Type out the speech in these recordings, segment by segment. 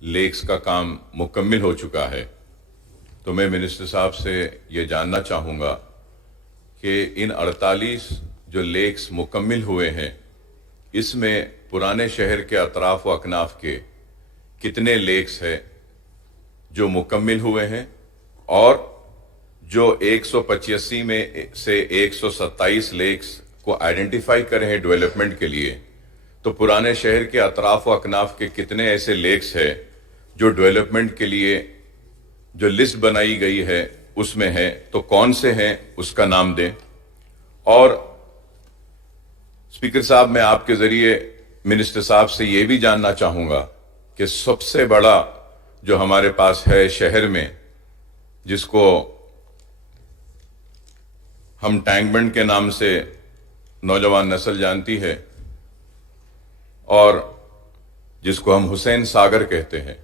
Lakes का काम मुकम्मिल हो चुका है, तो मैं मिनिस्टर साहब से ये जानना चाहूँगा कि इन 48 जो लेक्स मुकम्मिल हुए हैं, इसमें पुराने शहर के अतराफ व अकनाफ के कितने लेक्स हैं जो मुकम्मिल हुए हैं, और जो 185 में से 127 लेक्स को आइडेंटिफाई करे हैं डेवलपमेंट के लिए, तो पुराने शहर के अतराफ व अकनाफ के कितने ऐसे लेक्स हैं जो डेवलपमेंट के लिए जो लिस्ट बनाई गई है उसमें है, तो कौन से हैं उसका नाम दें। और स्पीकर साहब, मैं आपके जरिए मिनिस्टर साहब से यह भी जानना चाहूंगा कि सबसे बड़ा जो हमारे पास है शहर में, जिसको हम टैंक बंड के नाम से नौजवान नस्ल जानती है और जिसको हम हुसैन सागर कहते हैं,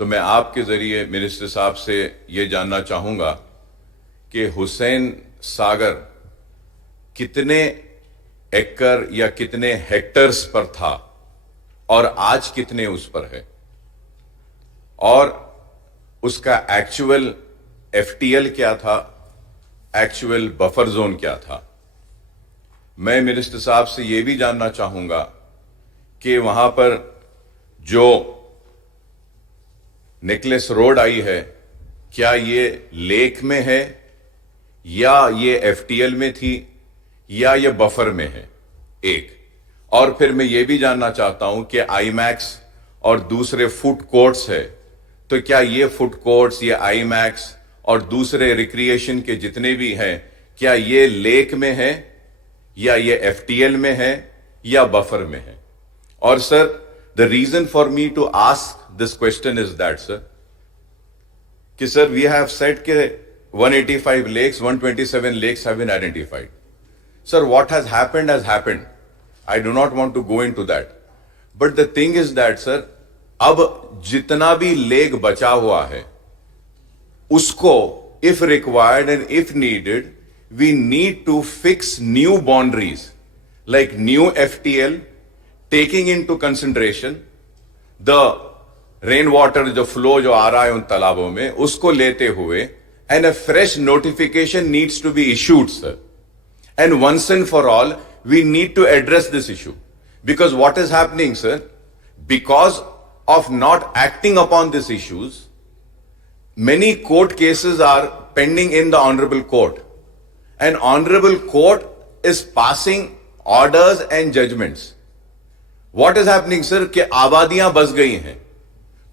तो मैं आपके जरिए मिनिस्टर साहब से ये जानना चाहूंगा कि हुसैन सागर कितने एकड़ या कितने हेक्टर्स पर था और आज कितने उस पर है, और उसका एक्चुअल एफटीएल क्या था, एक्चुअल बफर जोन क्या था। मैं मिनिस्टर साहब से यह भी जानना चाहूंगा कि वहां पर जो नेकलेस रोड आई है, क्या ये लेक में है या ये एफटीएल में थी या ये बफर में है, एक। और फिर मैं ये भी जानना चाहता हूं कि आईमैक्स और दूसरे फूड कोर्ट्स है, तो क्या ये फूड कोर्ट्स, ये आईमैक्स और दूसरे रिक्रिएशन के जितने भी हैं, क्या ये लेक में है या ये एफटीएल में है या बफर में है। और sir, the reason for me to ask this question is that sir, कि सर वी हैव सेड के 185 lakes, 127 lakes have been identified. Sir, what has happened, I do not want to go into that, but the thing is that sir, अब जितना भी lake बचा हुआ है उसको if required and if needed we need to fix new boundaries like new FTL, taking into consideration the rainwater जो flow जो आ रहा है उन तालाबों में, उसको लेते हुए, and a fresh notification needs to be issued, sir. And once and for all, we need to address this issue. Because what is happening, sir, because of not acting upon these issues, many court cases are pending in the honorable court. An honorable court is passing orders and judgments. What is happening, sir, कि आबादियां बस गई हैं,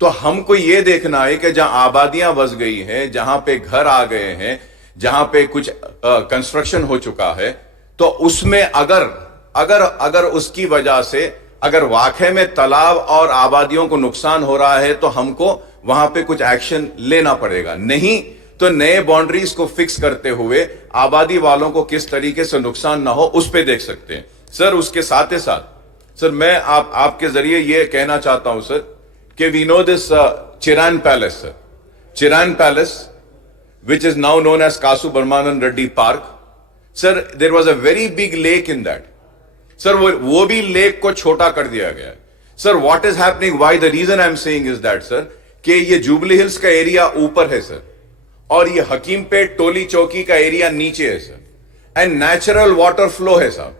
तो हमको यह देखना है कि जहां आबादियां बस गई हैं, जहां पे घर आ गए हैं, जहां पे कुछ कंस्ट्रक्शन हो चुका है, तो उसमें अगर उसकी वजह से अगर वाकई में तालाब और आबादियों को नुकसान हो रहा है, तो हमको वहां पे कुछ एक्शन लेना पड़ेगा। नहीं तो नए बाउंड्रीज को फिक्स करते हुए आबादी वालों को किस तरीके से नुकसान ना हो उस पे देख सकते हैं। सर, उसके साथ ही साथ सर, मैं आपके जरिए यह कहना चाहता हूं सर कि we know this Chiran palace, sir, Chiran palace which is now known as Kasu Brahmananda Reddy park. Sir, there was a very big lake in that. Sir, वो भी लेक को छोटा कर दिया गया है। Sir, what is happening, why the reason I am saying is that sir, कि ये जुबली हिल्स का एरिया ऊपर है सर, और ये हकीमपेट टोली चौकी का एरिया नीचे है sir, and natural water flow है साहब,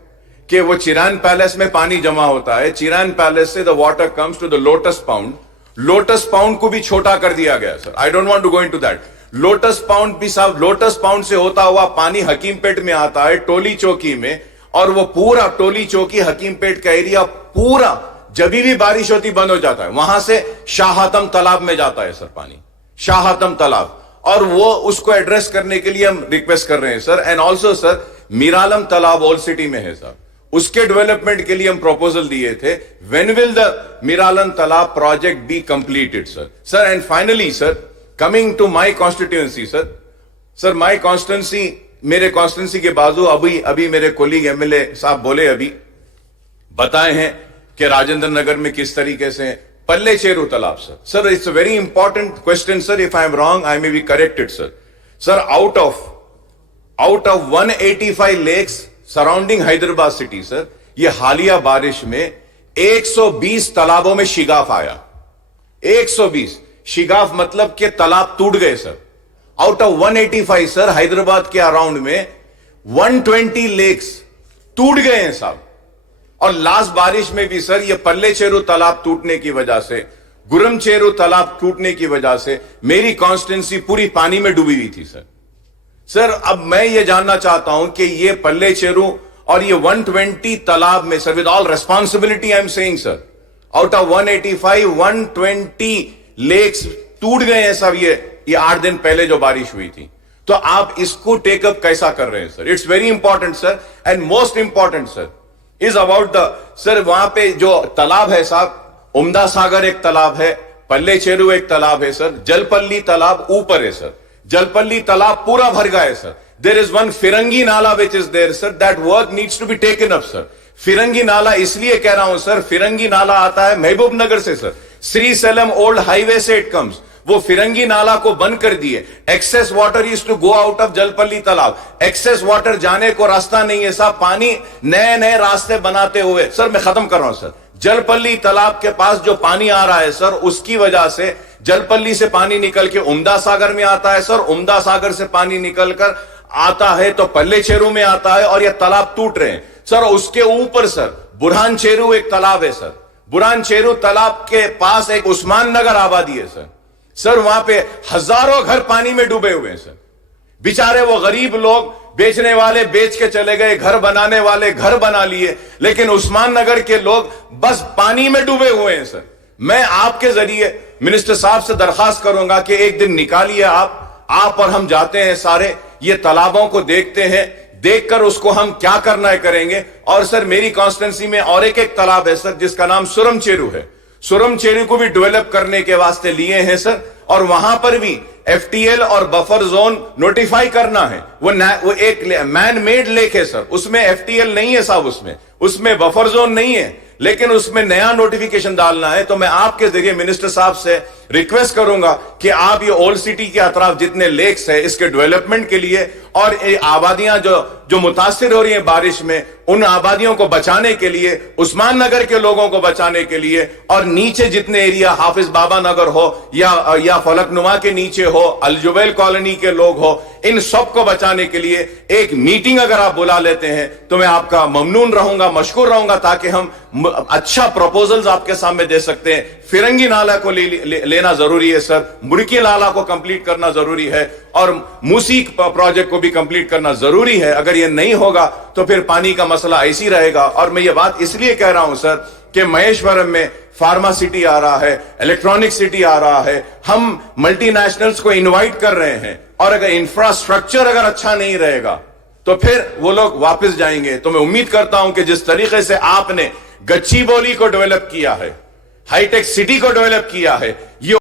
कि वो चिरान पैलेस में पानी जमा होता है, चिरान पैलेस से the water comes to the lotus pond, lotus pond को भी छोटा कर दिया गया sir. I don't want to go into that. Lotus pond भी साहब, लोटस पाउंड से होता हुआ पानी हकीमपेट में आता है, टोली चौकी में, और वो पूरा टोली चौकी हकीमपेट का एरिया पूरा जब भी बारिश होती बंद हो जाता है, वहां से शाहतम तालाब में जाता है सर पानी, शाहतम तालाब, और वो उसको एड्रेस करने के लिए हम रिक्वेस्ट कर रहे हैं sir. And also sir, Miralam तालाब ओल्ड सिटी में है सर, उसके डेवलपमेंट के लिए हम प्रपोजल दिए थे। व्हेन विल द मीरालम तालाब project be completed sir. Sir, and finally sir, coming to my constituency sir, my constituency, मेरे कॉन्स्टिट्यूएंसी के बाजू अभी मेरे कोलीग एमएलए साहब बोले, अभी बताए हैं कि राजेंद्र नगर में किस तरीके से पल्ले चेरू तालाब sir. Sir, it's a very important question sir, if I am wrong I may be corrected sir. Sir, out of 185 lakes surrounding Hyderabad city sir, ये हालिया बारिश में 120 तालाबों में शिगाफ आया, 120 शिगाफ मतलब के तालाब टूट गए sir. Out of 185 sir, Hyderabad के अराउंड में 120 लेक्स टूट गए हैं साहब। और लास्ट बारिश में भी सर, ये पल्ले चेरू तालाब टूटने की वजह से, गुरम चेरू तालाब टूटने की वजह से मेरी कॉन्स्टिट्यूंसी पूरी पानी में डूबी हुई थी सर। सर अब मैं ये जानना चाहता हूं कि ये पल्ले चेरू और ये 120 तालाब में sir, with all responsibility I am saying sir, out of 185 120 lakes टूट गए हैं सब। ये 8 दिन पहले जो बारिश हुई थी, तो आप इसको टेकअप कैसा कर रहे हैं sir? It's very important sir, and most important sir is about the sir, वहां पे जो तालाब है साहब, उम्दा सागर एक तालाब है, पल्ले चेरू एक तालाब है सर, जलपल्ली तालाब ऊपर है सर, जलपल्ली तालाब पूरा भर गया है sir. There is one Firangi Nala which is there sir, that work needs to be taken up sir. Firangi Nala इसलिए कह रहा हूं सर, फिरंगी नाला आता है महबूब नगर से sir, Srisailam old highway से इट कम्स। वो फिरंगी नाला को बंद कर दिए। Excess water is to go out of Jalpally तालाब, एक्सेस वाटर जाने को रास्ता नहीं है साहब। पानी नए नए रास्ते बनाते हुए सर, मैं खत्म कर रहा हूं सर, जलपल्ली तालाब के पास जो पानी आ रहा है सर, उसकी वजह से जलपल्ली से पानी निकल के उम्दा सागर में आता है सर, उम्दा सागर से पानी निकलकर आता है तो पल्ले चेरू में आता है, और ये तालाब टूट रहे हैं सर। उसके ऊपर सर बुरहान चेरू एक तालाब है सर, बुरहान चेरू तालाब के पास एक उस्मान नगर आबादी है सर। सर वहां पे हजारों घर पानी में डूबे हुए हैं सर। बेचारे वो गरीब लोग, बेचने वाले बेच के चले गए, घर बनाने वाले घर बना लिए, लेकिन उस्मान नगर के लोग बस पानी में डूबे हुए हैं सर। मैं आपके जरिए मिनिस्टर साहब से दरखास्त करूंगा कि एक दिन निकालिए आप और हम जाते हैं सारे, ये तालाबों को देखते हैं, देखकर उसको हम क्या करना है करेंगे। और सर मेरी कॉन्स्टिट्यूंसी में और एक तालाब है सर, जिसका नाम सुरम चेरू है, सुरम चेरू को भी डेवलप करने के वास्ते लिए हैं सर, और वहां पर भी एफटीएल और बफर जोन नोटिफाई करना है। वो एक मैन मेड लेक है सर, उसमें एफटीएल नहीं है साहब, उसमें बफर जोन नहीं है, लेकिन उसमें नया नोटिफिकेशन डालना है। तो मैं आपके जरिए मिनिस्टर साहब से रिक्वेस्ट करूंगा कि आप ये ओल्ड सिटी के अतराफ जितने लेक्स है, इसके डेवलपमेंट के लिए, और ये आबादियां जो मुतासिर हो रही हैं बारिश में, उन आबादियों को बचाने के लिए, उस्मान नगर के लोगों को बचाने के लिए, और नीचे जितने एरिया हाफिज बाबा नगर हो या फलकनुमा के नीचे हो, अलजुबैल कॉलोनी के लोग हो, इन सब को बचाने के लिए एक मीटिंग अगर आप बुला लेते हैं तो मैं आपका ममनून रहूंगा, मशकूर रहूंगा, ताकि हम अच्छा प्रपोजल्स आपके सामने दे सकते हैं। फिरंगी नाला को लेना जरूरी है सर, मुर्की नाला को कंप्लीट करना जरूरी है, और मूसी प्रोजेक्ट को भी कंप्लीट करना जरूरी है। अगर ये नहीं होगा तो फिर पानी का मसला ऐसी रहेगा। और मैं ये बात इसलिए कह रहा हूं सर कि महेश्वरम में फार्मा सिटी आ रहा है, इलेक्ट्रॉनिक सिटी आ रहा है, हम मल्टीनेशनल्स को इनवाइट कर रहे हैं, और अगर इंफ्रास्ट्रक्चर अगर अच्छा नहीं रहेगा तो फिर वो लोग वापस जाएंगे। तो मैं उम्मीद करता हूं कि जिस तरीके से आपने गच्चीबौली को डेवलप किया है, हाईटेक सिटी को डेवलप किया है, ये